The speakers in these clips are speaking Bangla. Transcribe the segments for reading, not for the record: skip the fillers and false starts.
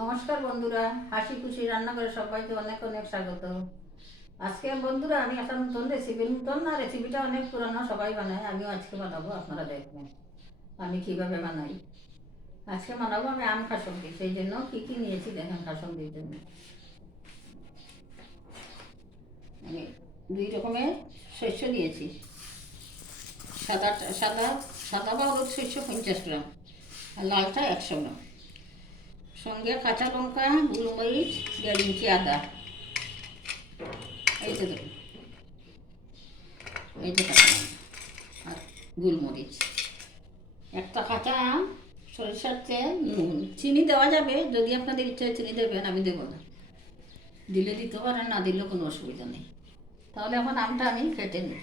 নমস্কার বন্ধুরা, হাসি খুশি রান্না করে সবাইকে অনেক অনেক স্বাগত। আজকে বন্ধুরা আমি একটা নতুন রেসিপি, নতুন না, রেসিপিটা অনেক পুরানো, সবাই বানায়, আমিও আজকে বানাবো, আপনারা দেখবেন আমি কীভাবে বানাই। আজকে বানাবো আমি আম কাসন্দি, সেই জন্য কী কী নিয়েছি দেখেন। কাসন্দির জন্য আমি 2 রকমের শস্য নিয়েছি। সাদা সাদা সাদা বা হলুদ শস্য 50 গ্রাম, আর লালটা 100 গ্রাম। সঙ্গে কাঁচা লঙ্কা, গোলমরিচ, 1.5 ইঞ্চি আদা। এই যে দেখুন, এই যে কাঁচা লঙ্কা আর গোলমরিচ, একটা কাঁচা আম, সরিষার তেল, নুন। চিনি দেওয়া যাবে, যদি আপনাদের ইচ্ছা হয় চিনি দেবেন, আমি দেবো না। দিলে দিতে পারেন, না দিলেও কোনো অসুবিধা নেই। তাহলে এখন আমটা আমি কেটে নিই।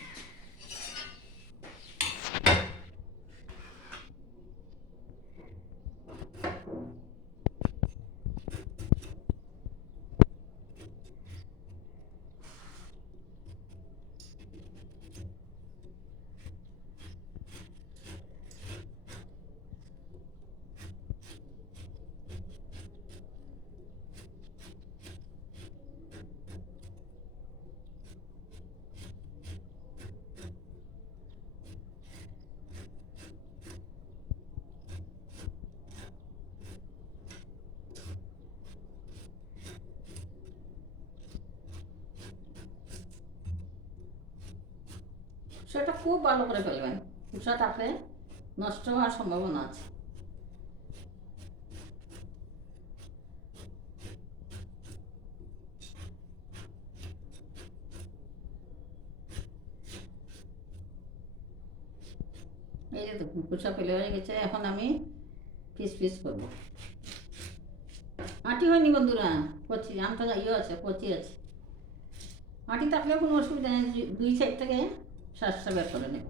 সেটা খুব ভালো করে ফেলবেন, খোসা থাকলে নষ্ট হওয়ার সম্ভাবনা আছে। এই যে দেখুন, খোসা ফেলে হয়ে গেছে। এখন আমি পিস পিস করবো। আটি হয়নি বন্ধুরা, কচি আমটা ইয়ে আছে, কচি আছে। আটি থাকলে কোনো অসুবিধা নেই, 2 সাইড থেকে শ্বাসটা বের করে নেব।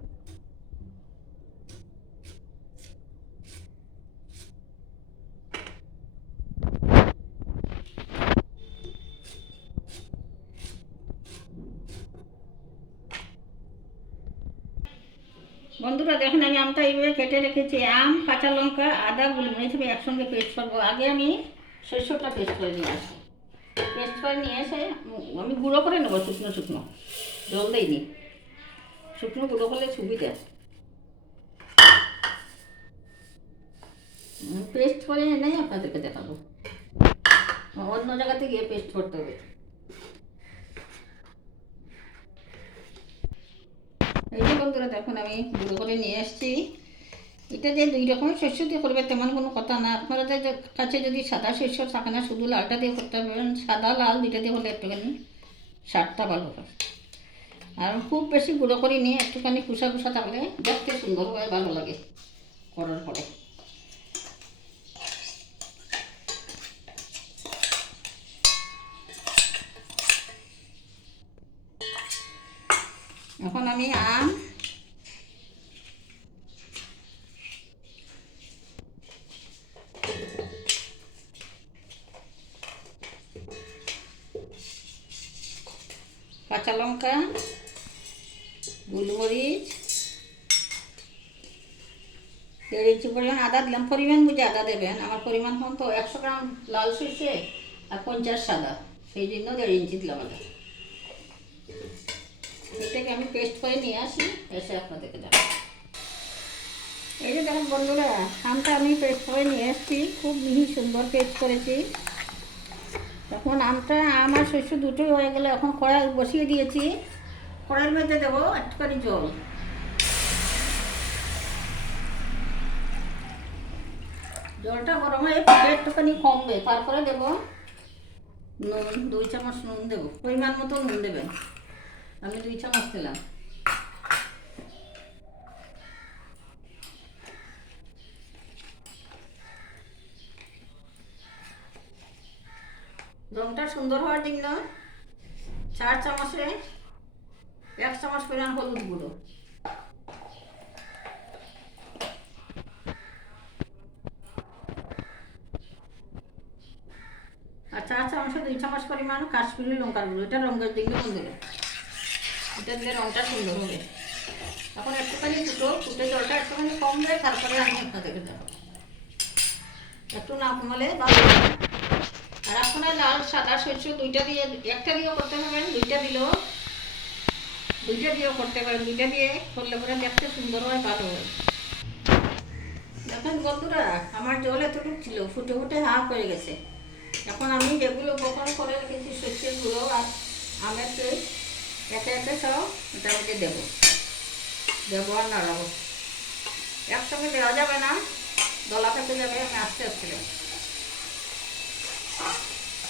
বন্ধুরা দেখেন, আমি আমটা এইভাবে কেটে রেখেছি। আম, কাঁচা লঙ্কা, আদা, গোলমরিচ আমি একসঙ্গে পেস্ট করবো। আগে আমি শস্যটা পেস্ট করে নিয়ে আসি। পেস্ট করে নিয়ে এসে আমি গুঁড়ো করে নেবো, শুকনো শুকনো, জল দিইনি। শুকনো গুঁড়ো করলে সুবিধা। পেস্ট করে এনেই আপনাদেরকে দেখাবো, অন্য জায়গাতে গিয়ে পেস্ট করতে হবে। এই যে বন্ধুরা দেখুন, আমি গুঁড়ো করে নিয়ে এসেছি। এটা যে 2 রকমের শস্য দিয়ে করবে তেমন কোনো কথা না। আপনাদের কাছে যদি সাদা শস্য থাকে না, শুধু লালটা দিয়ে করতে পারবেন। সাদা লাল 2টা দিয়ে হলে একটুখানি স্বাদটা ভালো হয়। আর খুব বেশি গুঁড়ো করে নিয়ে একটুখানি কুসা কুসা থাকলে দেখতে সুন্দর হয়, ভালো লাগে করার পরে। এখন আমি আম, কাঁচা লঙ্কা, গোলমরিচ, 1.5 ইঞ্চি পরিমাণ আদা দিলাম। পরিমাণ বুঝে আদা দেবেন। আমার পরিমাণ তো 100 গ্রাম লাল সর্ষে আর 50 সাদা, সেই জন্য 1.5 ইঞ্চি দিলাম আদা। এটাকে আমি পেস্ট করে নিয়ে আসি, এসে আপনাদেরকে দেখাবো। এই যে দেখুন বন্ধুরা, আমটা আমি পেস্ট করে নিয়ে এসেছি, খুব মিহি সুন্দর পেস্ট করেছি। এখন আমটা, আমার শস্য দুটোই হয়ে গেলে এখন কড়াই বসিয়ে দিয়েছি। কড়াইয়ের মধ্যে দেবো একটুখানি জল। জলটা গরম হয়ে একটুখানি কমবে, তারপরে দেবো নুন। 2 চামচ নুন দেবো, পরিমাণ মতো নুন দেবেন। আমি 2 চামচ দিলাম। রংটা সুন্দর হওয়ার জন্য 4 চামচে 1 চামচ পরিমাণ হলুদ গুঁড়ো। আর 4 চামচে 2 চামচ পরিমাণ কাশ্মীরি লঙ্কার গুঁড়ো। এটা রঙের জন্য বন্ধুরা, এটা দিলে রংটা সুন্দর হবে। এখন একটুখানি ফুটে জলটা একটুখানি কমবে, তারপরে আমি আপনাদেরকে দেবো। একটু না কমালে ভালো। আর আপনারা লাল সাদা শস্য দুইটা দিয়ে, একটা দিয়েও করতে পারবেন, দুইটা দিয়েও করতে পারেন। দুইটা দিয়ে করলে পরে দেখতে সুন্দর হয়, ভালো হয়। দেখেন বন্ধুরা, আমার জল এতটুকু ছিল, ফুটে ফুটে হাফ হয়ে গেছে। এখন আমি যেগুলো উপকরণ করে রেখেছি, শস্যের গুঁড়ো আর আমের পেস্ট, একে একে সব এটার মধ্যে দেবো আর নাড়াবো। একসঙ্গে দেওয়া যাবে না, দলা পেতে যাবে। আমি আস্তে আস্তে দেবো।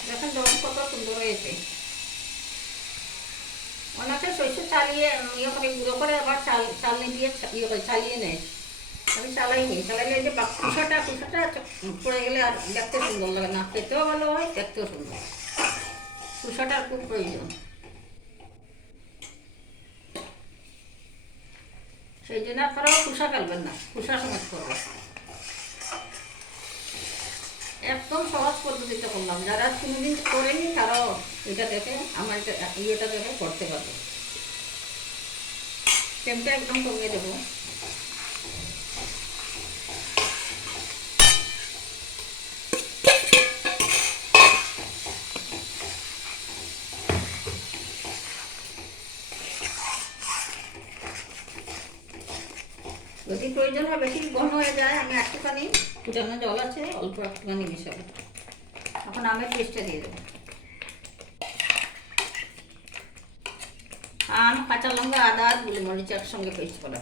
দেখেন জল কত সুন্দর হয়েছে। অনেকে শস্য চালিয়ে ইয়ে করে গুঁড়ো করে আবার চালনি দিয়ে ইয়ে করে চালিয়ে নেয়। আমি চালাইনি, চালাইলে যে কুসাটা পড়ে গেলে আর দেখতে সুন্দর লাগে না, খেতেও ভালো হয়, দেখতেও সুন্দর। কুসাটার খুব প্রয়োজন, সেই জন্য আপনারাও কুসা ফেলবেন না, কুসা সমেত করবেন। একদম সহজ পদ্ধতিতে করলাম, যারা কোনোদিন করেনি তারাও এটা দেখে, আমার ইয়েটা দেখে করতে পারবে। ফ্লেমটা একদম কমিয়ে দেবো। যদি প্রয়োজন হয় বেশি ঘন হয়ে যায়, আমি একটুখানি ফুটানো জল আছে, অল্প একটুখানি মিশাবো। এখন আমের পেস্টটা দিয়ে দেবো। আম, কাঁচা লঙ্কা, আদা আর গোলমরিচ একসঙ্গে পেস্ট করা।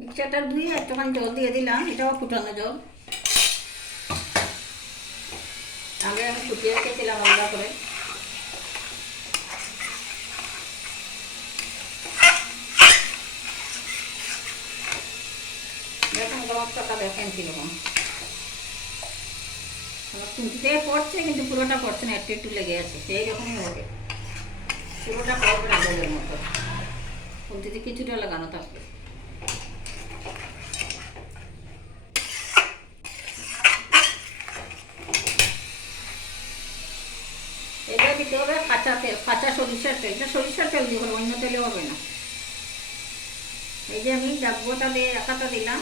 মিক্সারটা ধুয়ে একটুখানি জল দিয়ে দিলাম, এটাও ফুটানো জল। আগে আমি ফুটিয়ে রেখেছিলাম আলাদা করে। দেখেন গরমটা দেখেন কীরকম, আমার খুন্তিতে পড়ছে কিন্তু পুরোটা পড়ছে না, একটু একটু লেগে আছে, সেই রকমই হবে। পুরোটা পড়বে না জলের মতো, খুন্তিতে কিছুটা লাগানো থাকবে। এটা দিতে হবে কাঁচা তেল, কাঁচা সরিষার তেল। এটা সরিষার তেল দিয়ে হবে, অন্য তেলে হবে না। এই যে আমি ডাব্বটা দিয়ে রাখাটা দিলাম,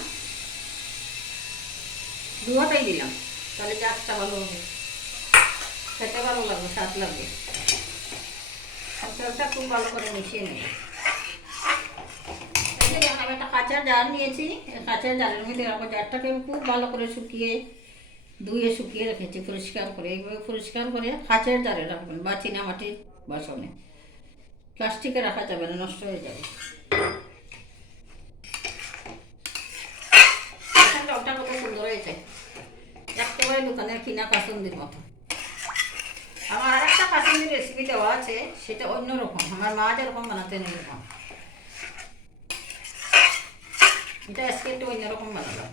দুয়াটাই দিলাম, তাহলে জাতটা ভালো হবে, খেতে ভালো লাগবে, স্বাদ লাগবে। তেলটা খুব ভালো করে মিশিয়ে নেব। এই যে আমি একটা কাঁচা জার নিয়েছি, কাঁচা জারের মধ্যে রাখবো। জারটাকে খুব ভালো করে ধুয়ে শুকিয়ে রেখেছি পরিষ্কার করে। এইভাবে পরিষ্কার করে কাঁচের জারে রাখবেন, বা চীনামাটির বাসনে। প্লাস্টিকে রাখা যাবে না, নষ্ট হয়ে যাবে। জলটা কত সুন্দর হয়েছে, একেবারে দোকানের কিনা কাসুন্দির মতো। আমার আর একটা কাসুন্দির রেসিপি দেওয়া আছে, সেটা অন্যরকম। আমার মা যেরকম বানাতেন এরকম, এটা আজকে একটু অন্যরকম বানালাম।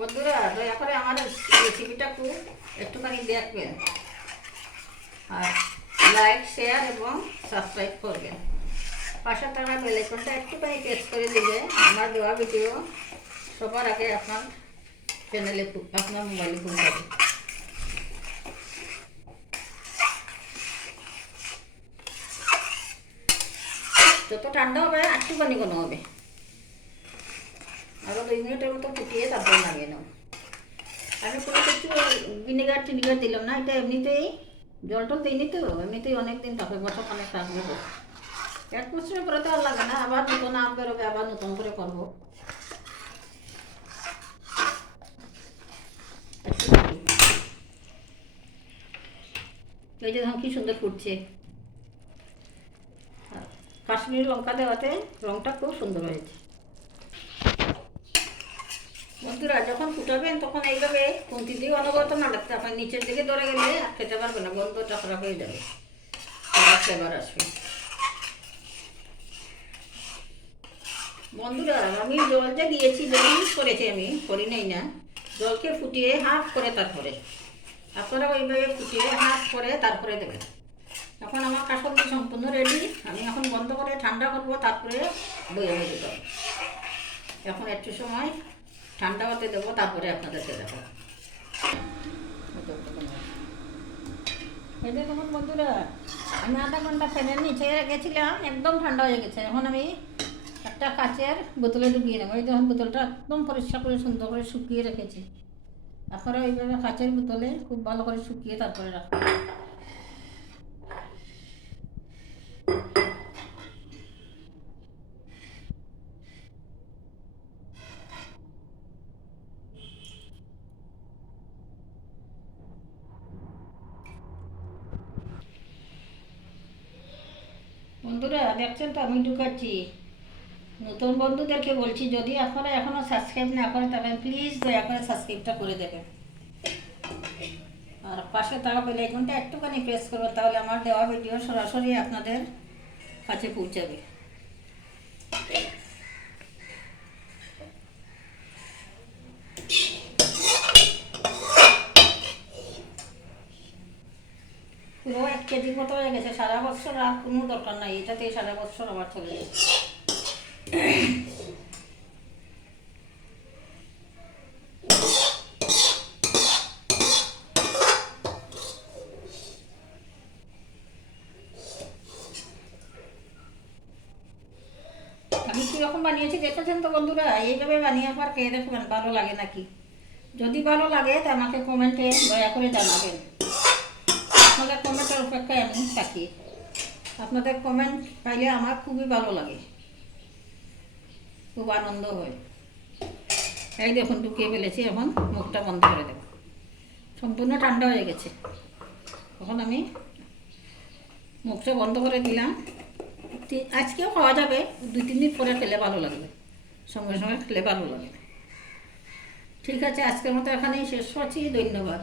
বন্ধুরা দয়া করে আমার রেসিপিটা খুব একটুখানি দেখবেন, আর লাইক, শেয়ার এবং সাবস্ক্রাইব করবেন। পাশে থাকা বেল আইকনটা একটুখানি প্রেস করে দিলে আমার দেওয়া ভিডিও সবার আগে আপনার চ্যানেলে, আপনার মোবাইলে খুলে যাবে। যত ঠান্ডা হবে একটুখানি কোনো হবে, আরও 2 মিনিটের মতো ফুটিয়ে তারপর নামিয়ে নেব। আমি কোনো কিছু ভিনেগার টিনেগার দিলাম না, এটা এমনিতেই জল টল দিইনি তো, এমনিতেই অনেকদিন থাকবে, বছরখানে থাকবে। তো 1 বছরের পরে তো আর লাগে না, আবার নতুন আম বেরোবে, আবার নতুন করে করবো। এই যে দেখুন কি সুন্দর ফুটছে, কাশ্মীরি লঙ্কা দেওয়াতে রঙটা খুব সুন্দর হয়েছে। বন্ধুরা যখন ফুটাবেন তখন এইভাবে খুন্তি দিয়ে অনবরত নাড়াতে হবে, নিচের দিকে ধরে গেলে আর খেতে পারবে না, গন্ধটা খারাপ হয়ে যাবে, ফ্লেভার আসবে। বন্ধুরা আমি জল যে দিয়েছি, জল ইউজ করেছি, আমি করি নাই না, জলকে ফুটিয়ে হাফ করে তারপরে আপনারা ওইভাবে ফুটিয়ে হাফ করে তারপরে দেবেন। এখন আমার কাঁচকলটি সম্পূর্ণ রেডি। আমি এখন বন্ধ করে ঠান্ডা করবো, তারপরে বইয়ে দেব। এখন একটু সময় ঠান্ডা হতে দেবো, তারপরে আপনাদেরকে দেবো। এই দেখুন বন্ধুরা, আমি আধা ঘন্টা ফ্যানের নিচে গেছিলাম, একদম ঠান্ডা হয়ে গেছে। এখন আমি একটা কাচের বোতলে ঢুকিয়ে নেবো। এই দেখুন বোতলটা একদম পরিষ্কার করে সুন্দর করে শুকিয়ে রেখেছি। আপনারা এইভাবে কাচের বোতলে খুব ভালো করে শুকিয়ে তারপরে রাখবেন। বন্ধুরা দেখছেন তো, আমি ঢুকাচ্ছি। নতুন বন্ধুদেরকে বলছি, যদি আপনারা এখনও সাবস্ক্রাইব না করে থাকেন, প্লিজ দয়া করে সাবস্ক্রাইবটা করে দেবেন। আর পাশে থাকা বেল আইকনটা একটুখানি প্রেস করবেন, তাহলে আমার দেওয়া ভিডিও সরাসরি আপনাদের কাছে পৌঁছাবে। পুরো 1 কেজির মতো হয়ে গেছে। সারা বছর আর কোনো দরকার নাই, এটাতেই সারা বছর আমার চলে যাবে। আমি কীরকম বানিয়েছি দেখেছেন তো বন্ধুরা। এইভাবে বানিয়ে আবার খেয়ে দেখবেন ভালো লাগে নাকি। যদি ভালো লাগে তা আমাকে কমেন্টে দয়া করে জানাবেন। আপনাদের কমেন্টের অপেক্ষায় আমি থাকি। আপনাদের কমেন্ট পাইলে আমার খুবই ভালো লাগে, খুব আনন্দ হয়। এই দেখুন ঢুকিয়ে ফেলেছি, এখন মুখটা বন্ধ করে দেব। সম্পূর্ণ ঠান্ডা হয়ে গেছে। এখন আমি মুখটা বন্ধ করে দিলাম। আজকেও খাওয়া যাবে, 2-3 দিন পরে খেলে ভালো লাগবে, সঙ্গে সঙ্গে খেলে ভালো লাগবে। ঠিক আছে, আজকের মতো এখানেই শেষ করছি। ধন্যবাদ।